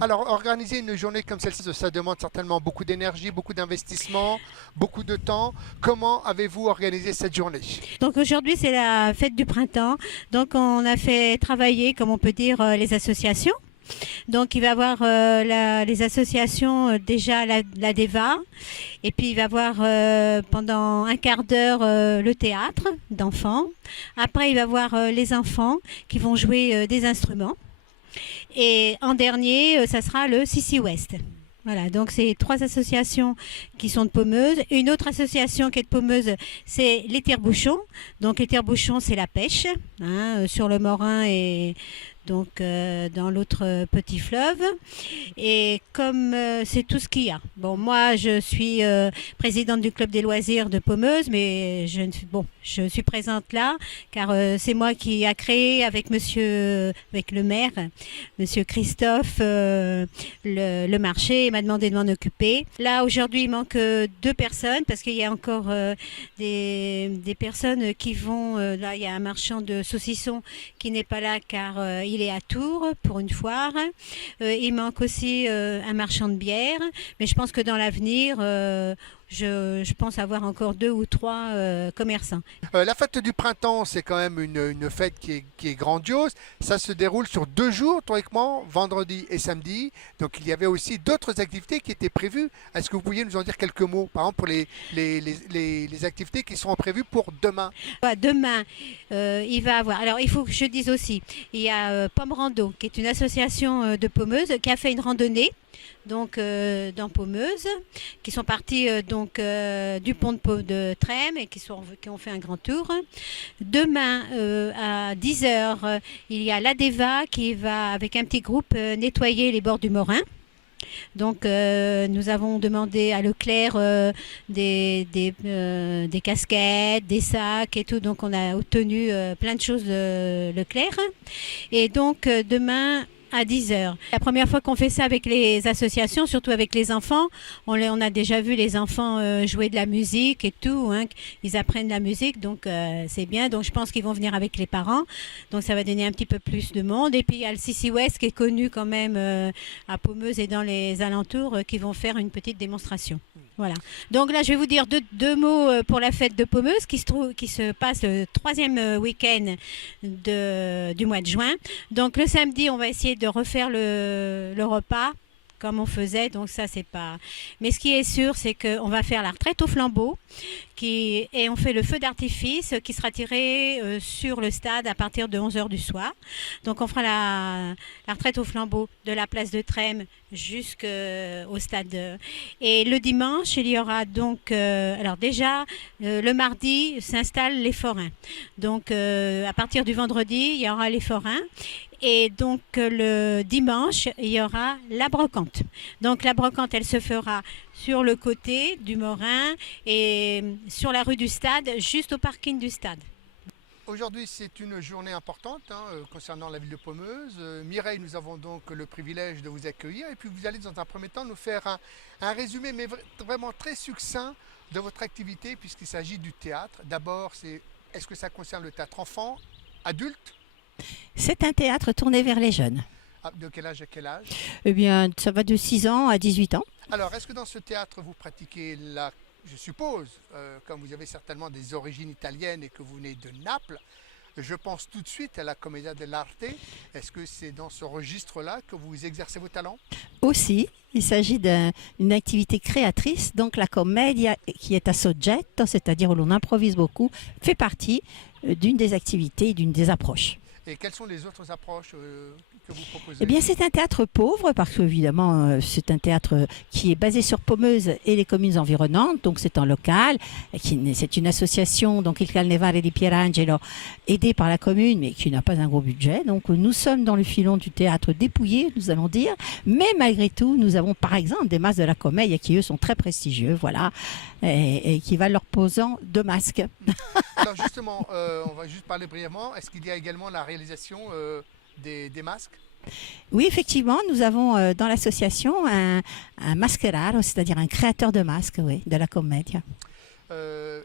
Alors, organiser une journée comme celle-ci, ça demande certainement beaucoup d'énergie, beaucoup d'investissement, beaucoup de temps. Comment avez-vous organisé cette journée? Donc aujourd'hui, c'est la fête du printemps. Donc on a fait travailler, comme on peut dire, les associations. Donc il va y avoir les associations, déjà la DEVA, et puis il va y avoir pendant un quart d'heure le théâtre d'enfants. Après il va y avoir les enfants qui vont jouer des instruments. Et en dernier, ça sera le Sissi West. Voilà, donc c'est trois associations qui sont de Pommeuse. Une autre association qui est de Pommeuse, c'est les tire-bouchons. Donc les tire-bouchons, c'est la pêche, hein, sur le Morin et donc dans l'autre petit fleuve. Et comme c'est tout ce qu'il y a. Bon, moi, je suis présidente du club des loisirs de Pommeuse, mais je suis présente là, car c'est moi qui a créé avec avec le maire, monsieur Christophe, le marché, et m'a demandé de m'en occuper. Là, aujourd'hui, il manque deux personnes, parce qu'il y a encore des personnes qui vont, là, il y a un marchand de saucissons qui n'est pas là, car il est à Tours pour une foire. Il manque aussi un marchand de bière, mais je pense que dans l'avenir, je pense avoir encore deux ou trois commerçants. La fête du printemps, c'est quand même une fête qui est grandiose. Ça se déroule sur 2 jours, théoriquement, vendredi et samedi. Donc il y avait aussi d'autres activités qui étaient prévues. Est-ce que vous pourriez nous en dire quelques mots, par exemple pour les activités qui seront prévues pour demain? Demain, il va avoir. Alors, il faut que je dise aussi, il y a Pomme Rando, qui est une association de Pommeuse, qui a fait une randonnée. Donc dans Pommeuse, qui sont partis donc du pont de Trême et qui ont fait un grand tour. Demain à 10 heures, il y a l'ADEVA qui va avec un petit groupe nettoyer les bords du Morin. Donc nous avons demandé à Leclerc des casquettes, des sacs et tout. Donc on a obtenu plein de choses de Leclerc. Et donc demain à 10 heures. La première fois qu'on fait ça avec les associations, surtout avec les enfants, on a déjà vu les enfants jouer de la musique et tout, hein, ils apprennent la musique, donc c'est bien. Donc je pense qu'ils vont venir avec les parents, donc ça va donner un petit peu plus de monde. Et puis il y a le Sissi West qui est connu quand même à Pommeuse et dans les alentours qui vont faire une petite démonstration. Voilà. Donc là, je vais vous dire deux mots pour la fête de Pommeuse qui se passe le troisième week-end du mois de juin. Donc le samedi, on va essayer de refaire le repas comme on faisait, donc ça c'est pas... Mais ce qui est sûr, c'est qu'on va faire la retraite au flambeau et on fait le feu d'artifice qui sera tiré sur le stade à partir de 11 heures du soir. Donc on fera la retraite au flambeau de la place de Trême jusqu'au stade. Et le dimanche, il y aura donc... alors déjà, le mardi s'installent les forains. Donc à partir du vendredi, il y aura les forains. Et donc le dimanche, il y aura la brocante. Donc la brocante, elle se fera sur le côté du Morin et sur la rue du Stade, juste au parking du Stade. Aujourd'hui, c'est une journée importante concernant la ville de Pommeuse. Mireille, nous avons donc le privilège de vous accueillir. Et puis vous allez dans un premier temps nous faire un résumé, mais vraiment très succinct de votre activité, puisqu'il s'agit du théâtre. D'abord, est-ce que ça concerne le théâtre enfant, adulte? C'est un théâtre tourné vers les jeunes. De quel âge à quel âge? Eh bien, ça va de 6 ans à 18 ans. Alors, est-ce que dans ce théâtre, vous pratiquez je suppose, comme vous avez certainement des origines italiennes et que vous venez de Naples, je pense tout de suite à la Commedia dell'arte. Est-ce que c'est dans ce registre-là que vous exercez vos talents? Aussi, il s'agit d'une activité créatrice. Donc, la commedia qui est à soggetto, c'est-à-dire où l'on improvise beaucoup, fait partie d'une des activités, d'une des approches. Et quelles sont les autres approches que vous proposez? Eh bien, c'est un théâtre pauvre parce qu'évidemment, c'est un théâtre qui est basé sur Pommeuse et les communes environnantes. Donc, c'est en local. C'est une association, donc Il Carnevale di Pierangelo, aidée par la commune, mais qui n'a pas un gros budget. Donc, nous sommes dans le filon du théâtre dépouillé, nous allons dire. Mais malgré tout, nous avons par exemple des masques de la Commedia qui, eux, sont très prestigieux, voilà, et qui valent leur posant de masques. Alors, justement, on va juste parler brièvement. Est-ce qu'il y a également la réalisation des masques? Oui, effectivement, nous avons dans l'association un mascheraro, c'est-à-dire un créateur de masques, oui, de la commedia.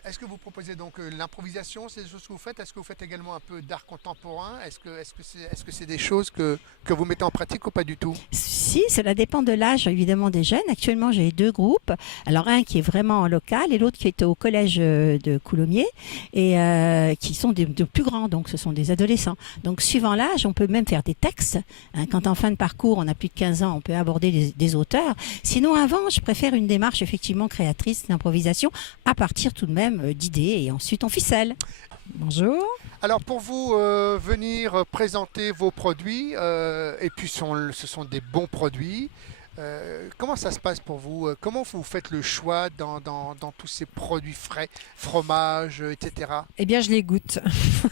Est-ce que vous proposez donc l'improvisation, c'est des choses que vous faites? Est-ce que vous faites également un peu d'art contemporain? Est-ce que c'est des choses que vous mettez en pratique ou pas du tout? Si, cela dépend de l'âge évidemment des jeunes. Actuellement, j'ai deux groupes. Alors un qui est vraiment en local et l'autre qui est au collège de Coulommiers et qui sont de plus grands, donc ce sont des adolescents. Donc suivant l'âge, on peut même faire des textes. Hein, quand en fin de parcours, on a plus de 15 ans, on peut aborder des auteurs. Sinon, avant, je préfère une démarche effectivement créatrice d'improvisation à partir tout de même d'idées et ensuite on ficelle. Bonjour. Alors pour vous venir présenter vos produits, et puis ce sont des bons produits, comment ça se passe pour vous? Comment vous faites le choix dans tous ces produits frais, fromage, etc. Eh bien, je les goûte.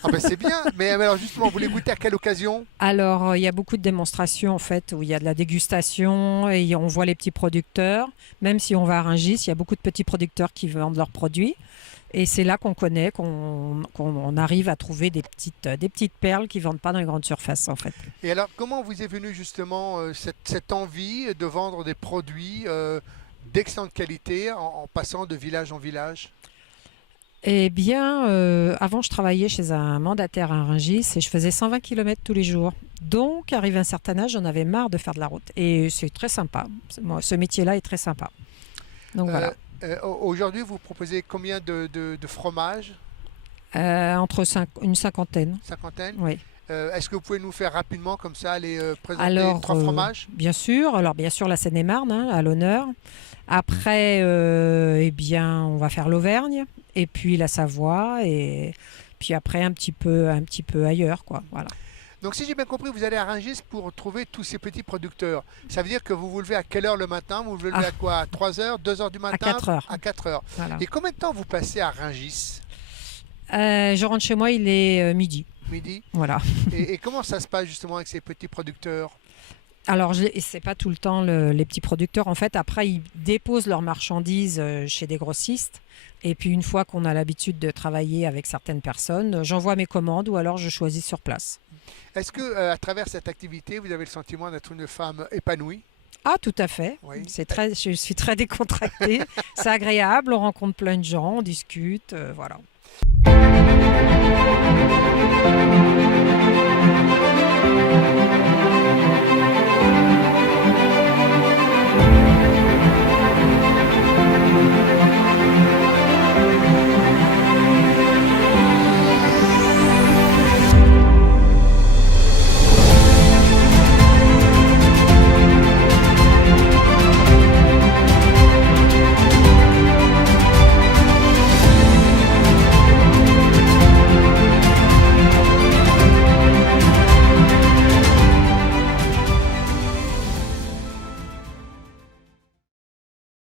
Ah ben c'est bien, mais alors justement, vous les goûtez à quelle occasion? Alors, il y a beaucoup de démonstrations en fait où il y a de la dégustation et on voit les petits producteurs. Même si on va à Rungis, il y a beaucoup de petits producteurs qui vendent leurs produits. Et c'est là qu'on connaît, qu'on arrive à trouver des petites perles qui ne vendent pas dans les grandes surfaces en fait. Et alors, comment vous est venue justement cette envie de vendre des produits d'excellente qualité en passant de village en village? Eh bien, avant je travaillais chez un mandataire à Rungis et je faisais 120 km tous les jours. Donc, arrivé à un certain âge, j'en avais marre de faire de la route. Et c'est très sympa. Moi, ce métier-là est très sympa. Donc voilà. Aujourd'hui, vous proposez combien de fromages? Entre une cinquantaine. Cinquantaine? Oui. Est-ce que vous pouvez nous faire rapidement comme ça les présenter Alors, 3 fromages? Bien sûr. Alors, bien sûr, la Seine-et-Marne, hein, à l'honneur. Après, eh bien, on va faire l'Auvergne et puis la Savoie et puis après un petit peu ailleurs, quoi. Voilà. Donc si j'ai bien compris, vous allez à Rungis pour trouver tous ces petits producteurs. Ça veut dire que vous vous levez à quelle heure le matin? Vous vous levez à quoi? À 3h, 2h du matin? À 4h. À 4h. Voilà. Et combien de temps vous passez à Rungis? Je rentre chez moi, il est midi. Midi. Voilà. Et comment ça se passe justement avec ces petits producteurs? Alors, c'est pas tout le temps les petits producteurs. En fait, après, ils déposent leurs marchandises chez des grossistes. Et puis, une fois qu'on a l'habitude de travailler avec certaines personnes, j'envoie mes commandes ou alors je choisis sur place. Est-ce que à travers cette activité, vous avez le sentiment d'être une femme épanouie? Ah, tout à fait. Oui. Je suis très décontractée. C'est agréable. On rencontre plein de gens, on discute. Voilà.